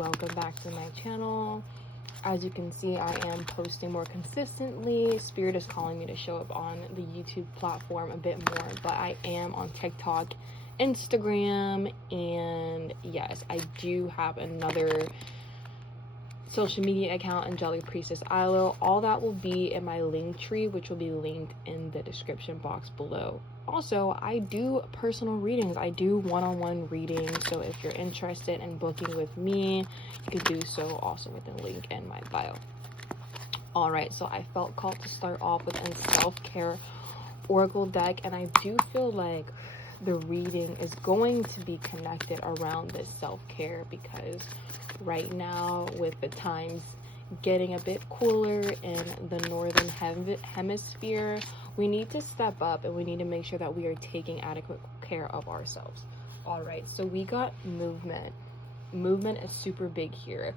welcome back to my channel. As you can see, I am posting more consistently. Spirit is calling me to show up on the YouTube platform a bit more, but I am on TikTok, Instagram, and yes, I do have another social media account, Angelic Priestess Ilo. All that will be in my link tree, which will be linked in the description box below. Also, I do personal readings. I do one-on-one readings, so if you're interested in booking with me, you can do so also with the link in my bio. All right, so I felt called to start off with a self-care oracle deck, and I do feel like the reading is going to be connected around this self-care, because right now, with the times getting a bit cooler in the northern hemisphere, we need to step up and we need to make sure that we are taking adequate care of ourselves. All right, so we got movement. Movement is super big here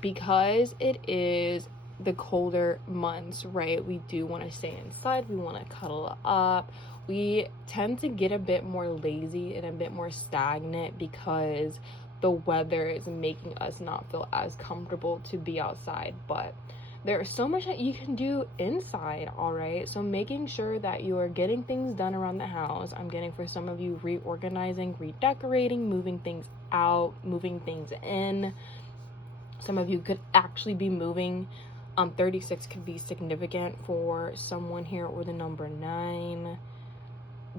because it is the colder months, right? We do want to stay inside, we want to cuddle up. We tend to get a bit more lazy and a bit more stagnant because the weather is making us not feel as comfortable to be outside. But there's so much that you can do inside, all right? So making sure that you are getting things done around the house. I'm getting, for some of you, reorganizing, redecorating, moving things out, moving things in. Some of you could actually be moving. 36 could be significant for someone here, or the number 9.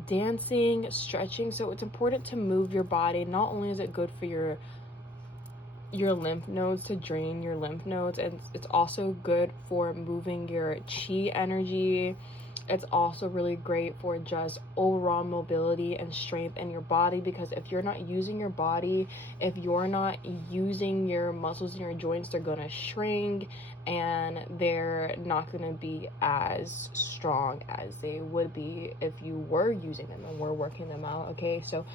Dancing, stretching. So it's important to move your body. Not only is it good for your lymph nodes, to drain your lymph nodes, and it's also good for moving your chi energy. It's also really great for just overall mobility and strength in your body, because if you're not using your body, if you're not using your muscles and your joints, they're gonna shrink and they're not gonna be as strong as they would be if you were using them and were working them out. Okay, so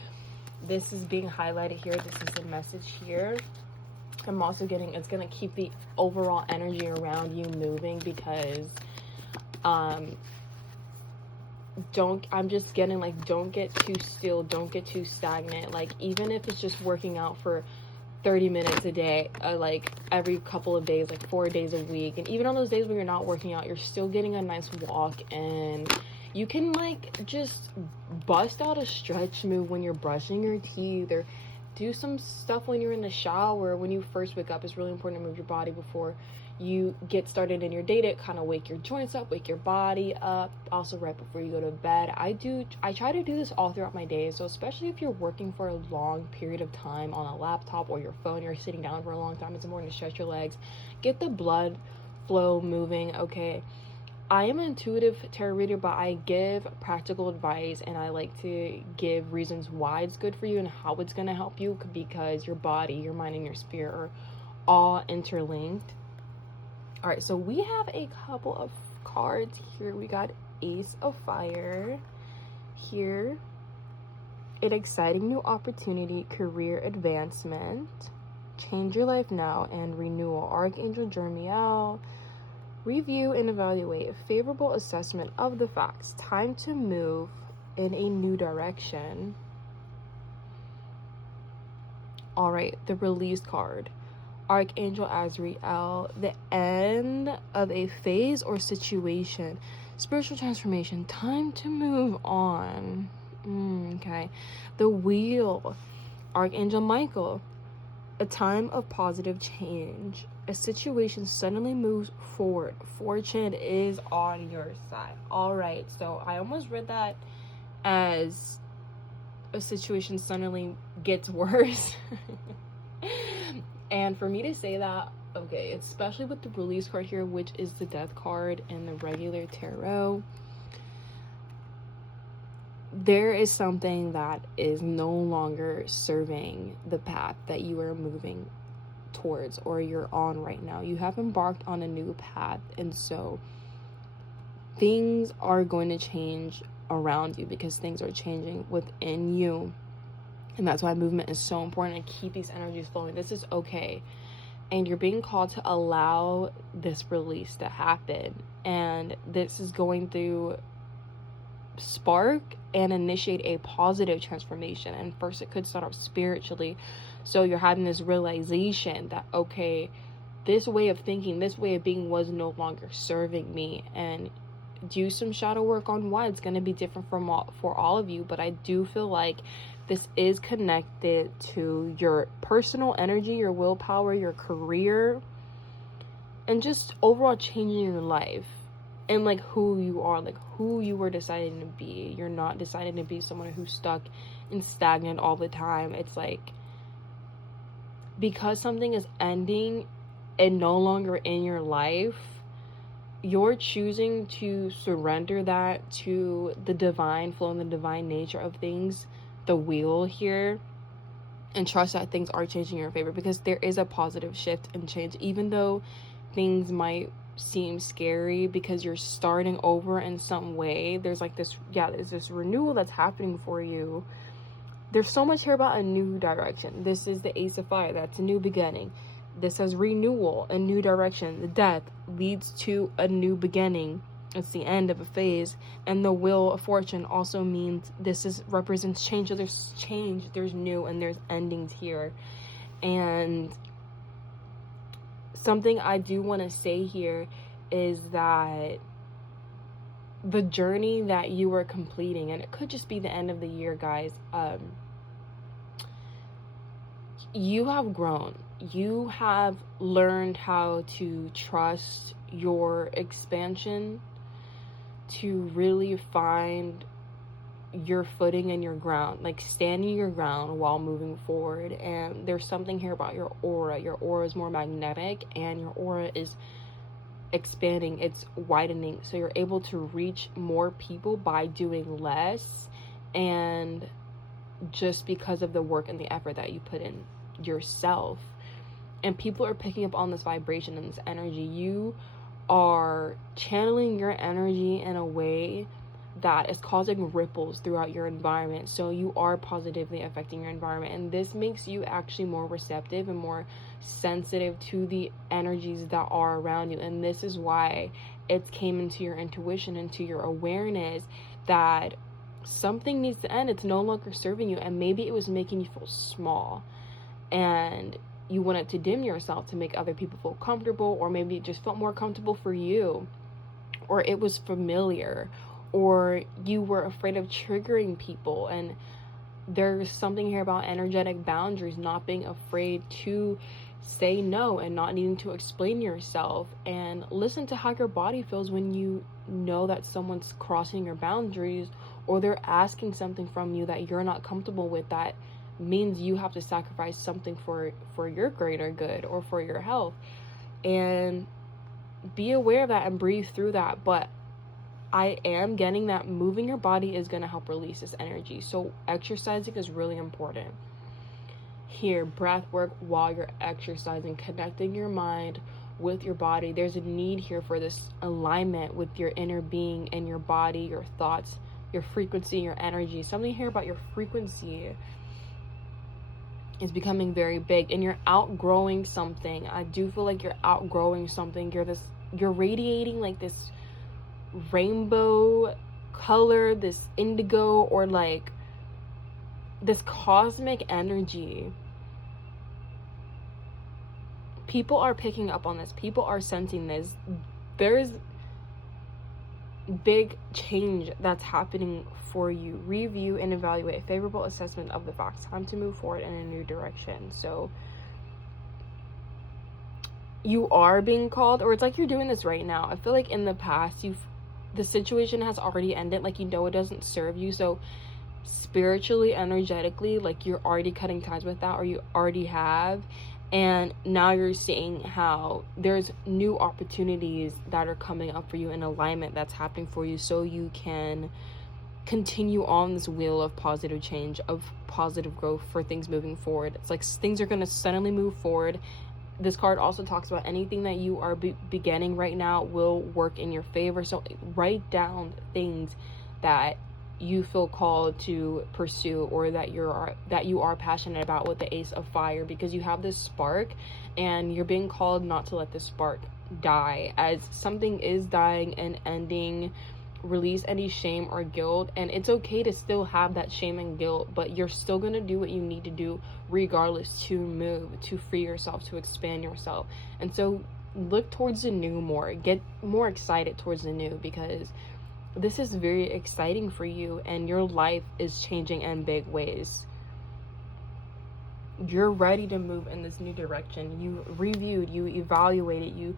this is being highlighted here. This is the message here. I'm also getting, it's gonna keep the overall energy around you moving, because I'm just getting like, don't get too still, don't get too stagnant. Like, even if it's just working out for 30 minutes a day, like every couple of days, like 4 days a week, and even on those days when you're not working out, you're still getting a nice walk, and you can like just bust out a stretch move when you're brushing your teeth, or do some stuff when you're in the shower. When you first wake up, it's really important to move your body before you get started in your day, to kind of wake your joints up, wake your body up. Also right before you go to bed. I try to do this all throughout my day. So especially if you're working for a long period of time on a laptop or your phone, you're sitting down for a long time, it's important to stretch your legs, get the blood flow moving. Okay, I am an intuitive tarot reader, but I give practical advice, and I like to give reasons why it's good for you and how it's going to help you, because your body, your mind, and your spirit are all interlinked. All right, so we have a couple of cards here. We got Ace of Fire here. An exciting new opportunity, career advancement, change your life now, and renewal. Archangel Jermiel. Review and evaluate. Favorable assessment of the facts. Time to move in a new direction. All right, the release card. Archangel Azrael, the end of a phase or situation. Spiritual transformation. Time to move on. Okay. The Wheel. Archangel Michael. A time of positive change. A situation suddenly moves forward. Fortune is on your side. All right. So I almost read that as a situation suddenly gets worse. And for me to say that, okay, especially with the release card here, which is the Death card in the regular tarot, there is something that is no longer serving the path that you are moving towards or you're on right now. You have embarked on a new path, and so things are going to change around you, because things are changing within you. And that's why movement is so important, to keep these energies flowing. This is okay. And you're being called to allow this release to happen. And this is going to spark and initiate a positive transformation. And first, it could start off spiritually. So you're having this realization that, okay, this way of thinking, this way of being was no longer serving me, and do some shadow work on why. It's going to be different for all of you, but I do feel like this is connected to your personal energy, your willpower, your career, and just overall changing your life and like who you are, like who you were deciding to be. You're not deciding to be someone who's stuck and stagnant all the time. It's like, because something is ending and no longer in your life, you're choosing to surrender that to the divine flow and the divine nature of things, the wheel here, and trust that things are changing in your favor, because there is a positive shift and change. Even though things might seem scary because you're starting over in some way, there's like this, there's this renewal that's happening for you. There's so much here about a new direction. This is the Ace of Fire. That's a new beginning. This says renewal, a new direction. The Death leads to a new beginning. It's the end of a phase. And the Wheel of Fortune also means represents change. So there's change, there's new, and there's endings here. And something I do want to say here is that the journey that you are completing, and it could just be the end of the year, guys, you have grown. You have learned how to trust your expansion, to really find your footing and your ground, like standing your ground while moving forward. And there's something here about your aura. Your aura is more magnetic, and your aura is expanding, it's widening, so you're able to reach more people by doing less, and just because of the work and the effort that you put in yourself. And people are picking up on this vibration and this energy. You are channeling your energy in a way that is causing ripples throughout your environment, so you are positively affecting your environment, and this makes you actually more receptive and more sensitive to the energies that are around you. And this is why it came into your intuition, into your awareness, that something needs to end. It's no longer serving you, and maybe it was making you feel small, and you wanted to dim yourself to make other people feel comfortable, or maybe it just felt more comfortable for you, or it was familiar, or you were afraid of triggering people. And there's something here about energetic boundaries, not being afraid to say no and not needing to explain yourself, and listen to how your body feels when you know that someone's crossing your boundaries, or they're asking something from you that you're not comfortable with, that means you have to sacrifice something for your greater good or for your health. And be aware of that and breathe through that. But I am getting that moving your body is going to help release this energy. So exercising is really important. Here, breath work while you're exercising, connecting your mind with your body. There's a need here for this alignment with your inner being and your body, your thoughts, your frequency, your energy. Something here about your frequency is becoming very big, and you're outgrowing something. I do feel like you're outgrowing something. You're radiating like this rainbow color, this indigo, or like this cosmic energy. People are picking up on this. People are sensing this. There's big change that's happening for you. Review and evaluate. Favorable assessment of the facts. Time to move forward in a new direction. So you are being called, or it's like you're doing this right now. I feel like in the past the situation has already ended, like it doesn't serve you. So spiritually, energetically, like you're already cutting ties with that, or you already have. And now you're seeing how there's new opportunities that are coming up for you in alignment that's happening for you, so you can continue on this wheel of positive change, of positive growth for things moving forward. It's like things are going to suddenly move forward. This card also talks about anything that you are beginning right now will work in your favor. So write down things that you feel called to pursue, or that you are passionate about with the Ace of Fire, because you have this spark and you're being called not to let this spark die, as something is dying and ending release any shame or guilt. And it's okay to still have that shame and guilt, but you're still going to do what you need to do regardless to move, to free yourself, to expand yourself. And so look towards the new more, get more excited towards the new, because this is very exciting for you and your life is changing in big ways. You're ready to move in this new direction. You reviewed, you evaluated, you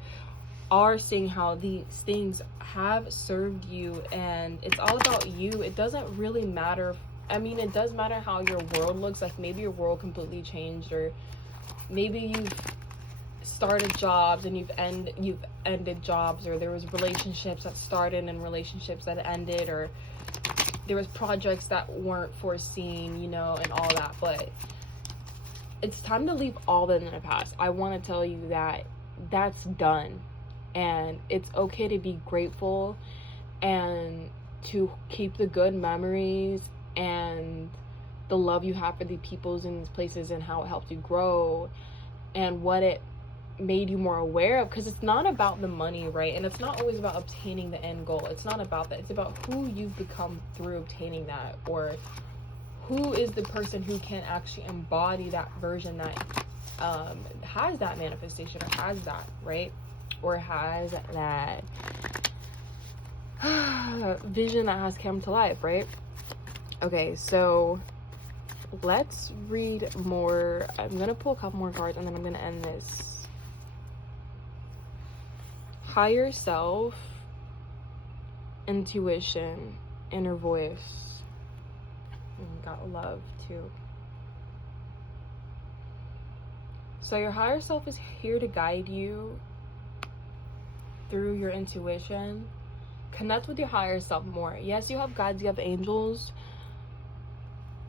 are seeing how these things have served you, and it's all about you. It doesn't really matter. I mean, it does matter how your world looks. Like, maybe your world completely changed, or maybe you've started jobs and you've ended jobs, or there was relationships that started and relationships that ended, or there was projects that weren't foreseen, you know, and all that. But it's time to leave all that in the past. I want to tell you that that's done, and it's okay to be grateful and to keep the good memories and the love you have for the peoples in these places, and how it helped you grow and what it made you more aware of. Because it's not about the money, right? And it's not always about obtaining the end goal. It's not about that. It's about who you've become through obtaining that, or who is the person who can actually embody that version that has that manifestation, or has that, right? Or has that vision that has come to life, right? Okay, so let's read more. I'm gonna pull a couple more cards and then I'm gonna end this. Higher self, intuition, inner voice. Got love too. So your higher self is here to guide you through your intuition. Connect with your higher self more. Yes, you have guides, you have angels,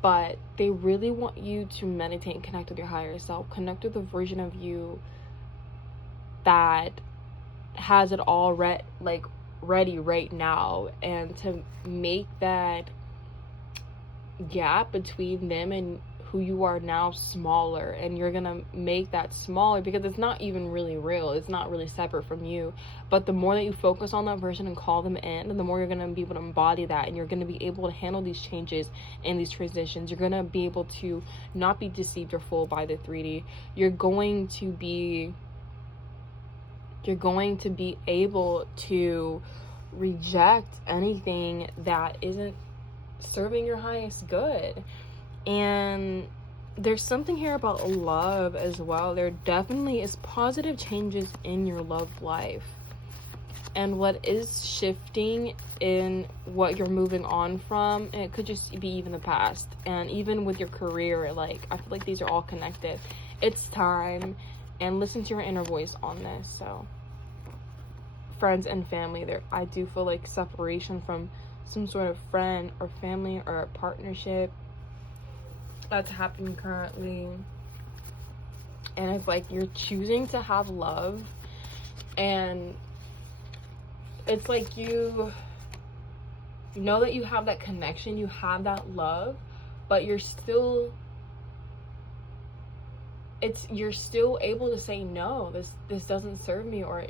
but they really want you to meditate and connect with your higher self. Connect with the version of you that has it all ready right now, and to make that gap between them and who you are now smaller. And you're gonna make that smaller because it's not even really real. It's not really separate from you. But the more that you focus on that version and call them in, the more you're gonna be able to embody that, and you're gonna be able to handle these changes and these transitions. You're gonna be able to not be deceived or fooled by the 3D. You're going to be able to reject anything that isn't serving your highest good. And there's something here about love as well. There definitely is positive changes in your love life, and what is shifting in what you're moving on from. And it could just be even the past, and even with your career. Like, I feel like these are all connected. It's time, and listen to your inner voice on this. So friends and family, there, I do feel like separation from some sort of friend or family or a partnership that's happening currently. And it's like you're choosing to have love, and it's like you know that you have that connection, you have that love, but you're still able to say, no, this doesn't serve me, or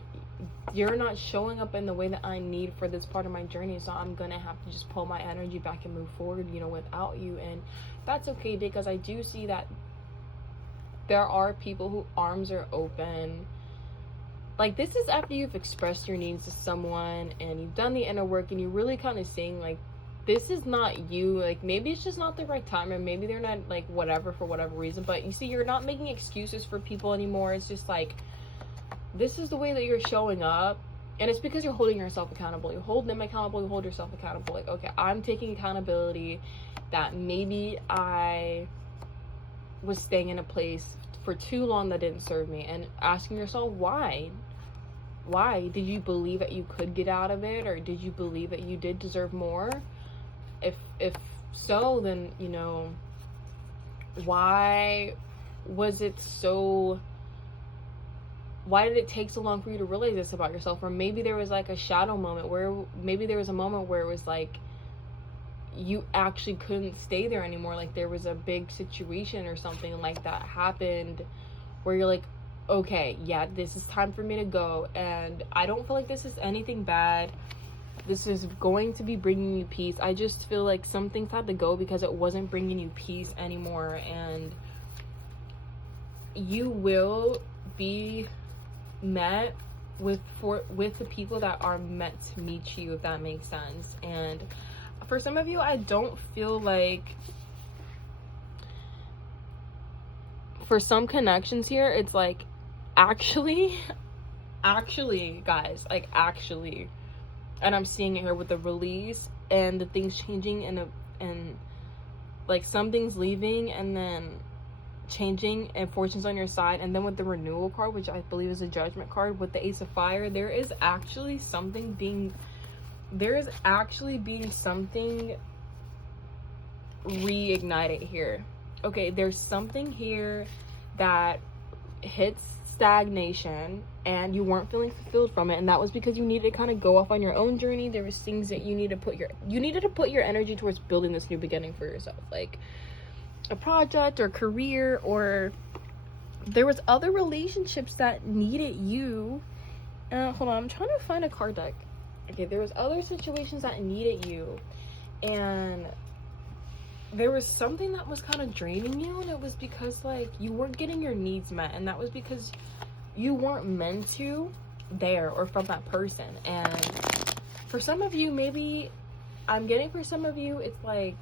you're not showing up in the way that I need for this part of my journey, so I'm gonna have to just pull my energy back and move forward, you know, without you. And that's okay, because I do see that there are people who arms are open. Like, this is after you've expressed your needs to someone and you've done the inner work, and you're really kind of saying, like, this is not you. Like, maybe it's just not the right time, or maybe they're not, like, whatever, for whatever reason. But you see, you're not making excuses for people anymore. It's just like, this is the way that you're showing up, and it's because you're holding yourself accountable. You hold them accountable, you hold yourself accountable. Like, okay, I'm taking accountability that maybe I was staying in a place for too long that didn't serve me, and asking yourself why. Did you believe that you could get out of it, or did you believe that you did deserve more? If so, then, you know, why did it take so long for you to realize this about yourself? Or maybe there was like a shadow moment where maybe there was a moment where it was like you actually couldn't stay there anymore. Like, there was a big situation or something like that happened where you're like, okay, yeah, this is time for me to go. And I don't feel like this is anything bad. This is going to be bringing you peace. I just feel like some things had to go because it wasn't bringing you peace anymore, and you will be met with the people that are meant to meet you, if that makes sense. And for some of you, I don't feel like, for some connections here, it's like actually guys, like actually, and I'm seeing it here with the release and the things changing, and like something's leaving and then changing, and fortune's on your side. And then with the renewal card, which I believe is a judgment card, with the Ace of Fire, there is actually something something reignited here. Okay, there's something here that hits stagnation and you weren't feeling fulfilled from it, and that was because you needed to kind of go off on your own journey. There was things that you needed to put your energy towards building this new beginning for yourself, like a project or career, or there was other relationships that needed you. Hold on, I'm trying to find a card deck. Okay, there was other situations that needed you, and there was something that was kind of draining you, and it was because like you weren't getting your needs met, and that was because you weren't meant to there or from that person. And for some of you, maybe I'm getting, for some of you, it's like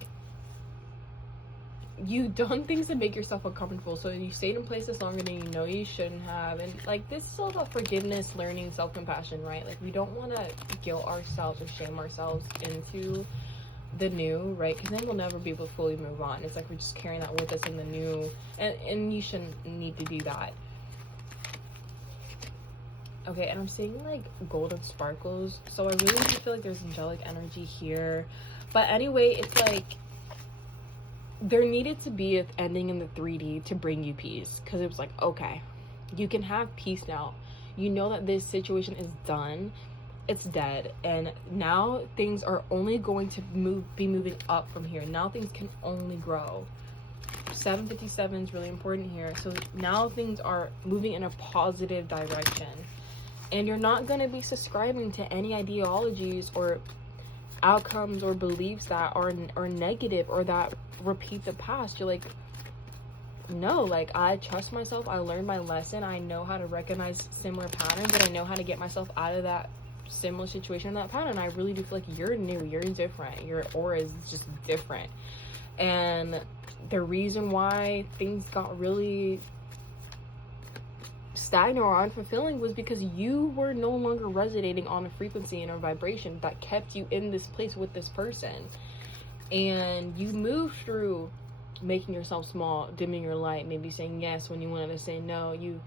you done things to make yourself uncomfortable, so you stayed in places longer than you know you shouldn't have. And like, this is all about forgiveness, learning, self-compassion, right? Like, we don't want to guilt ourselves or shame ourselves into the new, right? Because then we'll never be able to fully move on. It's like we're just carrying that with us in the new, and you shouldn't need to do that. Okay, and I'm seeing like golden sparkles, so I really do feel like there's angelic energy here. But anyway, it's like there needed to be an ending in the 3D to bring you peace, because it was like, okay, you can have peace now. You know that this situation is done, it's dead, and now things are only going to be moving up from here. Now things can only grow. 757 is really important here. So now things are moving in a positive direction, and you're not going to be subscribing to any ideologies or outcomes or beliefs that are negative or that repeat the past. You're like, no, like, I trust myself, I learned my lesson, I know how to recognize similar patterns, and I know how to get myself out of that similar situation, that pattern. I really do feel like you're new, you're different, your aura is just different. And the reason why things got really stagnant or unfulfilling was because you were no longer resonating on a frequency and a vibration that kept you in this place with this person. And you moved through making yourself small, dimming your light, maybe saying yes when you wanted to say no. You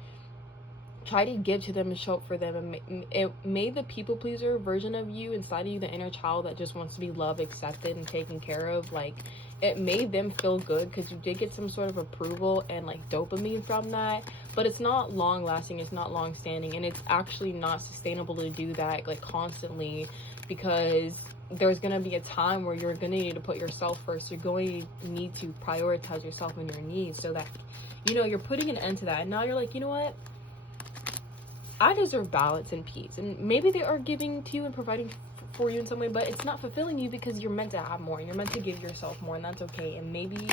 try to give to them and show up for them, and it made the people pleaser version of you inside of you, the inner child that just wants to be loved, accepted, and taken care of, like, it made them feel good because you did get some sort of approval and like dopamine from that. But it's not long lasting, it's not long standing, and it's actually not sustainable to do that like constantly, because there's gonna be a time where you're gonna need to put yourself first. You're going to need to prioritize yourself and your needs, so that, you know, you're putting an end to that. And now you're like, you know what, I deserve balance and peace. And maybe they are giving to you and providing for you in some way, but it's not fulfilling you because you're meant to have more, and you're meant to give yourself more, and that's okay. And maybe,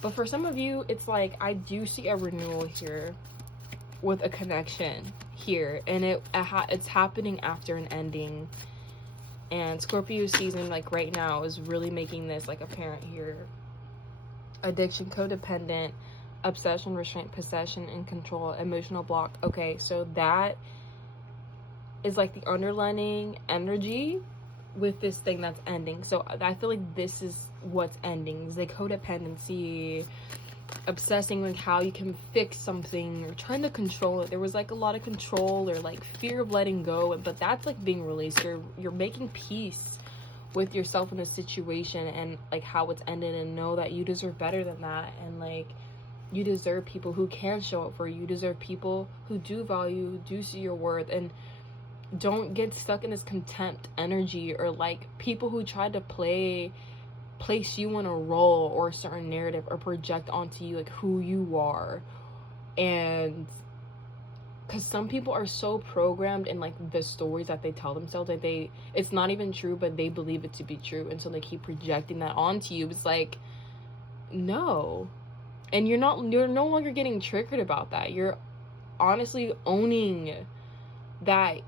but for some of you, it's like, I do see a renewal here with a connection here, and it's happening after an ending. And Scorpio season, like right now, is really making this like apparent here. Addiction, codependent, obsession, restraint, possession, and control, emotional block. Okay, so that is like the underlining energy with this thing that's ending. So I feel like this is what's ending, is the codependency, obsessing with how you can fix something or trying to control it. There was like a lot of control or like fear of letting go, but that's like being released. You're making peace with yourself in the situation and like how it's ended, and know that you deserve better than that. And like, you deserve people who can show up for you. You deserve people who do value, do see your worth, and don't get stuck in this contempt energy, or like people who try to place you in a role or a certain narrative or project onto you like who you are. And because some people are so programmed in like the stories that they tell themselves that it's not even true, but they believe it to be true, and so they keep projecting that onto you. It's like, no. And you're no longer getting triggered about that. You're honestly owning that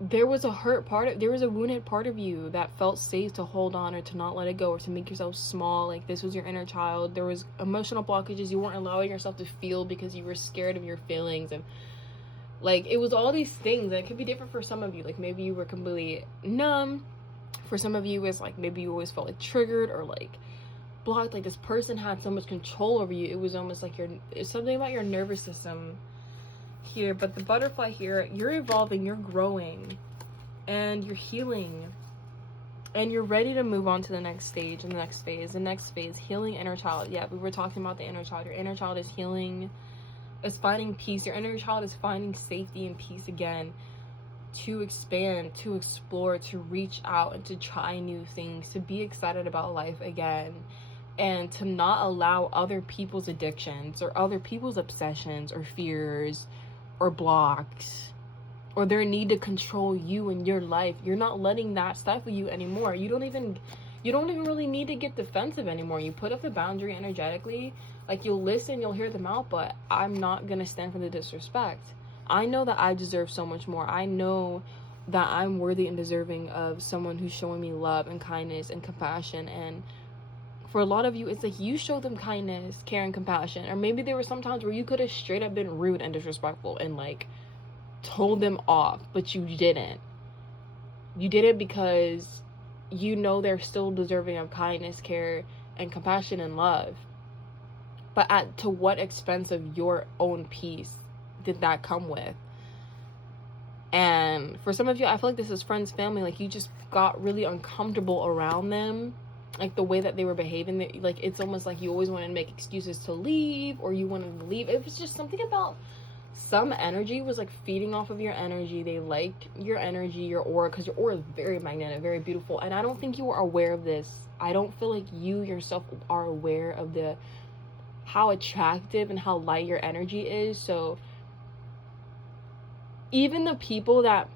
there was a wounded part of you that felt safe to hold on, or to not let it go, or to make yourself small. Like, this was your inner child. There was emotional blockages you weren't allowing yourself to feel because you were scared of your feelings. And like, it was all these things. And it could be different for some of you. Like, maybe you were completely numb. For some of you, it's like maybe you always felt like triggered or like blocked. Like, this person had so much control over you. It was almost like it's something about your nervous system here. But the butterfly here, you're evolving, you're growing, and you're healing, and you're ready to move on to the next stage and the next phase. Healing inner child. Yeah, we were talking about the inner child. Your inner child is healing, is finding peace. Your inner child is finding safety and peace again, to expand, to explore, to reach out, and to try new things, to be excited about life again, and to not allow other people's addictions or other people's obsessions or fears or blocks or their need to control you and your life. You're not letting that stifle you anymore. You don't even really need to get defensive anymore. You put up the boundary energetically. Like, you'll listen, you'll hear them out, but I'm not gonna stand for the disrespect. I know that I deserve so much more. I know that I'm worthy and deserving of someone who's showing me love and kindness and compassion. And for a lot of you, it's like you show them kindness, care, and compassion. Or maybe there were some times where you could have straight up been rude and disrespectful and like told them off, but you didn't. You did it because you know they're still deserving of kindness, care, and compassion and love. But to what expense of your own peace did that come with? And for some of you, I feel like this is friends, family. Like, you just got really uncomfortable around them. Like, the way that they were behaving, like, it's almost like you always wanted to make excuses to leave, or you wanted to leave. It was just something about some energy was like feeding off of your energy. They liked your energy, your aura, because your aura is very magnetic, very beautiful. And I don't think you were aware of this. I don't feel like you yourself are aware of how attractive and how light your energy is. So even the people that,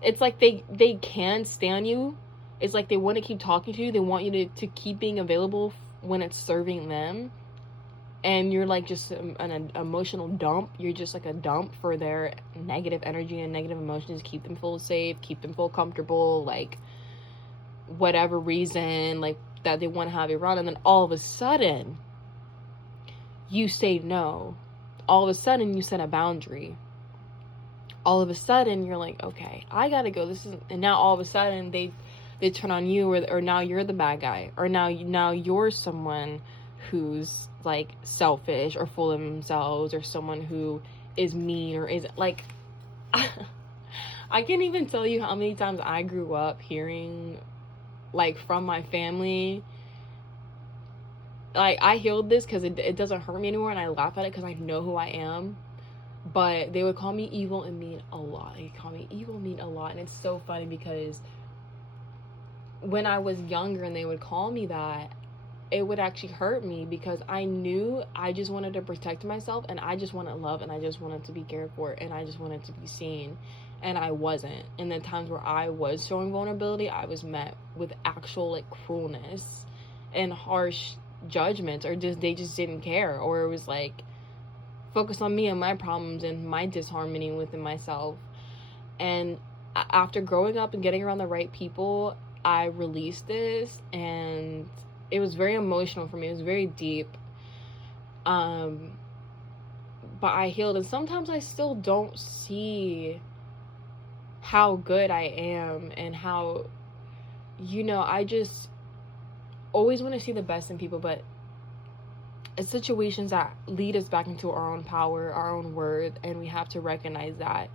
it's like they can stand you, it's like they want to keep talking to you, they want you to keep being available when it's serving them, and you're like just an emotional dump. You're just like a dump for their negative energy and negative emotions. Keep them feel safe, keep them feel comfortable, like whatever reason like that they want to have you around. And then all of a sudden you say no. All of a sudden you set a boundary. All of a sudden you're like, okay, I gotta go. And now all of a sudden they turn on you, or now you're the bad guy, or now you're someone who's like selfish or full of themselves, or someone who is mean or is like I can't even tell you how many times I grew up hearing like from my family. Like, I healed this because it doesn't hurt me anymore, and I laugh at it because I know who I am. But they would call me evil and mean a lot. They call me evil, mean a lot. And it's so funny because when I was younger and they would call me that, it would actually hurt me, because I knew I just wanted to protect myself, and I just wanted love, and I just wanted to be cared for, and I just wanted to be seen. And I wasn't. And the times where I was showing vulnerability, I was met with actual like cruelness and harsh judgments, or they just didn't care, or it was like focus on me and my problems and my disharmony within myself. And after growing up and getting around the right people, I released this, and it was very emotional for me. It was very deep. But I healed, and sometimes I still don't see how good I am, and how, I just always want to see the best in people, but it's situations that lead us back into our own power, our own worth, and we have to recognize that.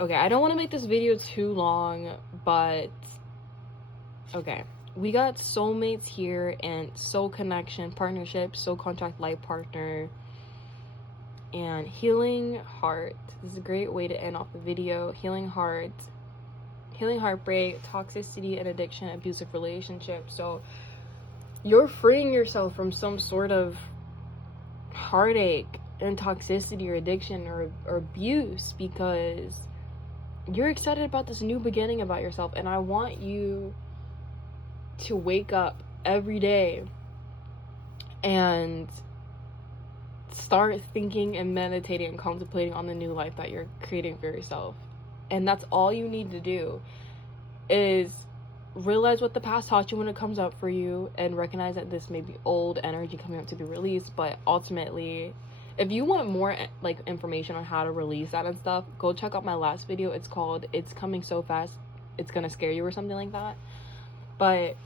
Okay, I don't want to make this video too long, but okay, we got soulmates here, and soul connection, partnership, soul contract, life partner, and healing heart. This is a great way to end off the video. Healing heart, healing heartbreak, toxicity and addiction, abusive relationship. So you're freeing yourself from some sort of heartache in toxicity or addiction or abuse, because you're excited about this new beginning about yourself. And I want you to wake up every day and start thinking and meditating and contemplating on the new life that you're creating for yourself. And that's all you need to do, is realize what the past taught you when it comes up for you, and recognize that this may be old energy coming up to be released. But ultimately, if you want more like information on how to release that and stuff, go check out my last video. It's called "It's Coming So Fast It's Gonna Scare You" or something like that. But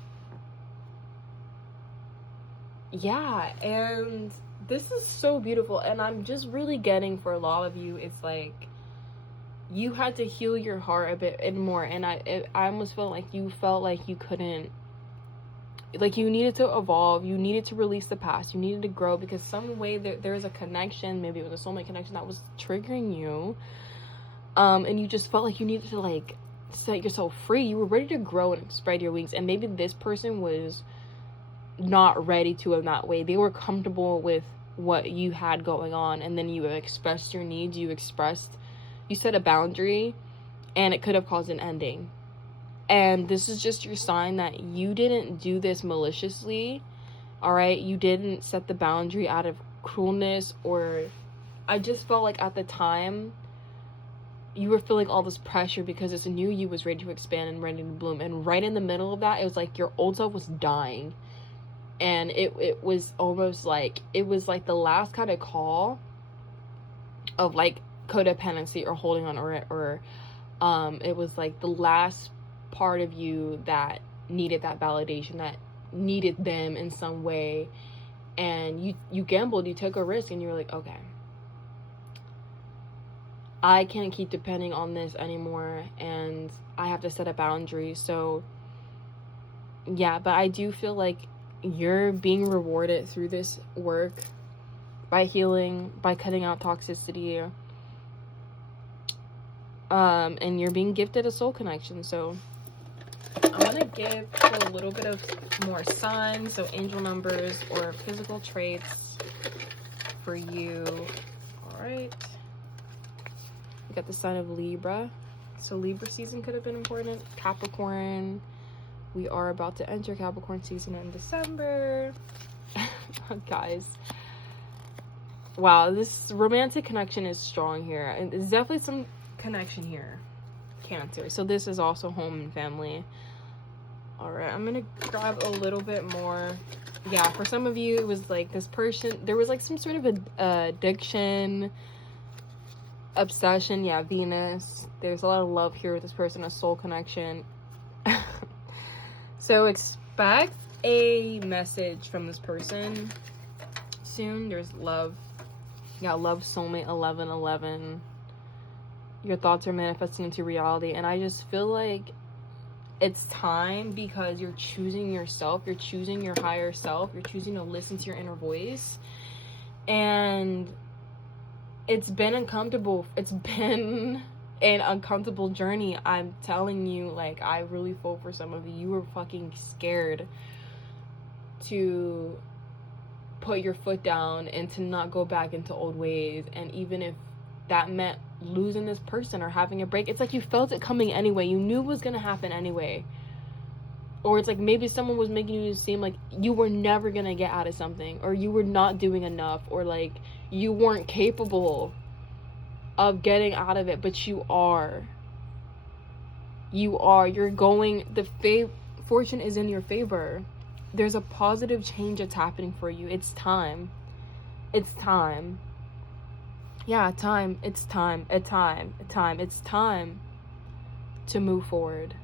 yeah, and this is so beautiful. And I'm just really getting, for a lot of you, it's like you had to heal your heart a bit and more. And I almost felt like you couldn't, like you needed to evolve, you needed to release the past, you needed to grow, because some way there's a connection, maybe it was a soulmate connection, that was triggering you, and you just felt like you needed to like set yourself free. You were ready to grow and spread your wings, and maybe this person was not ready to in that way. They were comfortable with what you had going on, and then you expressed your needs, you set a boundary, and it could have caused an ending. And this is just your sign that you didn't do this maliciously, all right? You didn't set the boundary out of cruelness, or I just felt like at the time you were feeling all this pressure because this new you was ready to expand and ready to bloom. And right in the middle of that, it was like your old self was dying. And it was almost like, it was like the last kind of call of like codependency or holding on, or it was like the last part of you that needed that validation, that needed them in some way. And you gambled, you took a risk, and you were like, okay, I can't keep depending on this anymore, and I have to set a boundary. So yeah, but I do feel like you're being rewarded through this work by healing, by cutting out toxicity, and you're being gifted a soul connection. So I'm gonna give a little bit of more signs, so angel numbers or physical traits for you. All right, we got the sign of Libra, so Libra season could have been important. Capricorn, we are about to enter Capricorn season in December. Guys, wow, this romantic connection is strong here, and there's definitely some connection here. Cancer, so this is also home and family. All right, I'm gonna grab a little bit more. Yeah, for some of you, it was like this person, there was like some sort of addiction, obsession. Yeah, Venus, there's a lot of love here with this person, a soul connection. So expect a message from this person soon. There's love. Yeah, love, soulmate, 1111. Your thoughts are manifesting into reality. And I just feel like it's time, because you're choosing yourself. You're choosing your higher self. You're choosing to listen to your inner voice. And it's been uncomfortable. It's been an uncomfortable journey. I'm telling you, like, I really feel for some of you. You were fucking scared to put your foot down and to not go back into old ways. And even if that meant losing this person or having a break, it's like you felt it coming anyway. You knew it was gonna happen anyway. Or it's like maybe someone was making you seem like you were never gonna get out of something, or you were not doing enough, or like you weren't capable of getting out of it. But you are. You're going, fortune is in your favor. There's a positive change that's happening for you. It's time. It's time. Yeah, time. It's time. It's time to move forward.